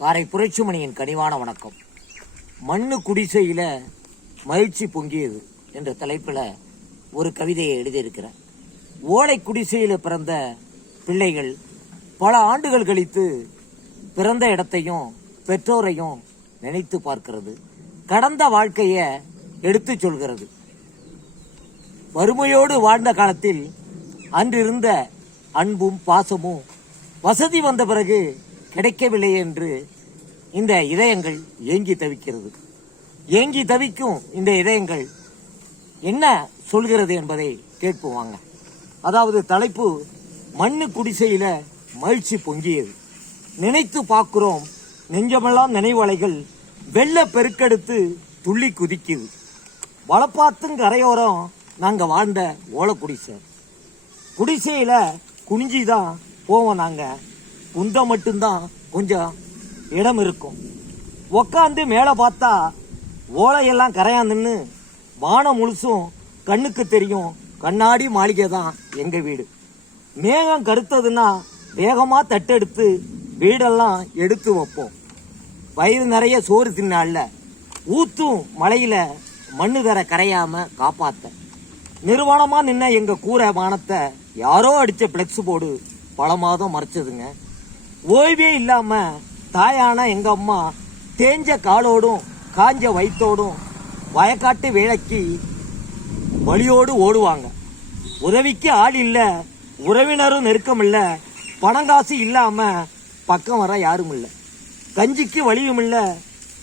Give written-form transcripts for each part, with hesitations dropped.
காரை புரட்சிமணியின் கனிவான வணக்கம். மண்ணு குடிசையில மகிழ்ச்சி பொங்கியது என்ற தலைப்பில் ஒரு கவிதையை எழுதியிருக்கிறேன். ஓலை குடிசையில் பிறந்த பிள்ளைகள் பல ஆண்டுகள் கழித்து பிறந்த இடத்தையும் பெற்றோரையும் நினைத்து பார்க்கிறது. கடந்த வாழ்க்கையை எடுத்து சொல்கிறது. வறுமையோடு வாழ்ந்த காலத்தில் அன்றிருந்த அன்பும் பாசமும் வசதி வந்த பிறகு கிடைக்கவில்லை என்று இந்த இதயங்கள் ஏங்கி தவிக்கிறது. ஏங்கி தவிக்கும் இந்த இதயங்கள் என்ன சொல்கிறது என்பதை கேட்போம். அதாவது தலைப்பு மண்ணு குடிசையில மகிழ்ச்சி பொங்கியது. நினைத்து பார்க்கிறோம், நெஞ்சமெல்லாம் நினைவலைகள் வெள்ள பெருக்கெடுத்து துள்ளி குதிக்குது. வளப்பாத்தும் கரையோரம் நாங்க வாழ்ந்த ஓலை குடிசை. குடிசையில குனிஞ்சிதான் போவோம். நாங்க குந்த மட்டும்தான் கொஞ்சம் இடம் இருக்கும். உக்காந்து மேலே பார்த்தா ஓலையெல்லாம் கரையாந்துன்னு வானம் முழுசும் கண்ணுக்கு தெரியும். கண்ணாடி மாளிகை தான் எங்க வீடு. மேகம் கருத்ததுன்னா வேகமா தட்டெடுத்து வீடெல்லாம் எடுத்து வைப்போம். வயிறு நிறைய சோறு தின்னால ஊத்தும் மழையில மண்ணு தர கரையாம காப்பாத்த நிர்வாணமா நின்ன எங்க கூரை வானத்தை யாரோ அடிச்ச பிளெக்ஸ் போர்டு பல மாதம் மறைச்சதுங்க. ஓய்வே இல்லாம தாயான எங்க அம்மா தேஞ்ச காலோடும் காஞ்ச வயிற்றோடும் வயக்காட்டு வேலைக்கு வழியோடு ஓடுவாங்க. உதவிக்கு ஆள் இல்ல, உறவினரும் நெருக்கம் இல்ல, பணங்காசு இல்லாம பக்கம் வர யாரும் இல்ல. கஞ்சிக்கு வழியும் இல்ல,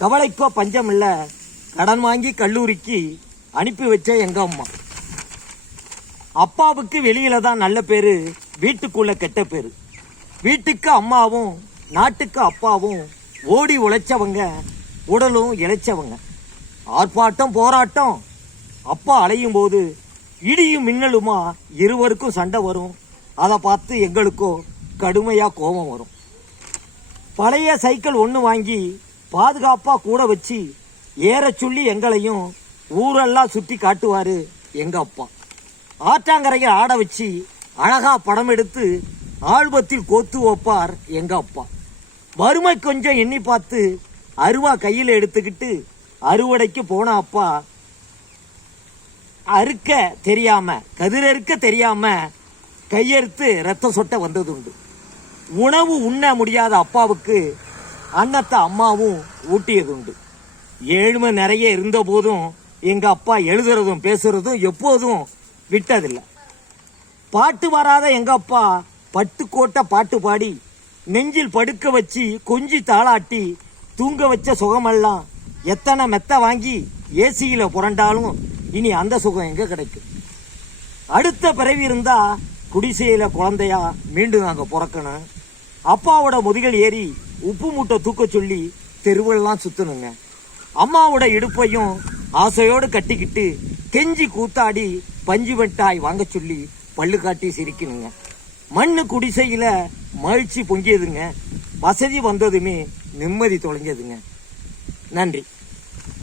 கவலைக்கோ பஞ்சம் இல்ல. கடன் வாங்கி கல்லூரிக்கு அனுப்பி வச்ச எங்க அம்மா. அப்பாவுக்கு வெளியில தான் நல்ல பேரு, வீட்டுக்குள்ள கெட்ட பேரு. வீட்டுக்கு அம்மாவும் நாட்டுக்கு அப்பாவும் ஓடி உழைச்சவங்க, உடலும் இழைச்சவங்க. ஆர்ப்பாட்டம் போராட்டம் அப்பா அலையும் போது இடியும் மின்னலுமா இருவருக்கும் சண்டை வரும். அதை பார்த்து எங்களுக்கும் கடுமையா கோபம் வரும். பழைய சைக்கிள் ஒன்று வாங்கி பாதுகாப்பா கூட வச்சு ஏற சொல்லி எங்களையும் ஊரெல்லாம் சுற்றி காட்டுவாரு எங்க அப்பா. ஆற்றாங்கரையை ஆட வச்சு அழகா படம் எடுத்து ஆல்பத்தில் கோத்து வைப்பார் எங்க அப்பா. வறுமை கொஞ்சம் எண்ணி பார்த்து அருவா கையில் எடுத்துக்கிட்டு அறுவடைக்கு போன அப்பா அறுக்க தெரியாம கதிரறுக்க தெரியாம கையெடுத்து ரத்தம் சொட்ட வந்தது உண்டு. உணவு உண்ண முடியாத அப்பாவுக்கு அன்னத்தை அம்மாவும் ஊட்டியது உண்டு. ஏழ்மை நிறைய இருந்த போதும் எங்க அப்பா எழுதுறதும் பேசுறதும் எப்போதும் விட்டதில்லை. பாட்டு வராத எங்க அப்பா பட்டுக்கோட்டை பாட்டு பாடி நெஞ்சில் படுக்க வச்சு கொஞ்சி தாளாட்டி தூங்க வச்ச சுகமெல்லாம் எத்தனை மெத்த வாங்கி ஏசியில புரண்டாலும் இனி அந்த சுகம் எங்க கிடைக்கும்? அடுத்த பிறவி இருந்தா குடிசையில குழந்தையா மீண்டும் நாங்க பிறக்கணும். அப்பாவோட முதுகில் ஏறி உப்பு மூட்டை தூக்க சொல்லி தெருவெல்லாம் சுத்தணுங்க. அம்மாவோட இடுப்பையும் ஆசையோடு கட்டிக்கிட்டு கெஞ்சி கூத்தாடி பஞ்சு வெட்டாய் வாங்க சொல்லி பல்லு காட்டி சிரிக்கணுங்க. மண்ணு குடிசையில மகிழ்ச்சி பொங்கியதுங்க. வசதி வந்ததுமே நிம்மதி தொலைஞ்சதுங்க. நன்றி.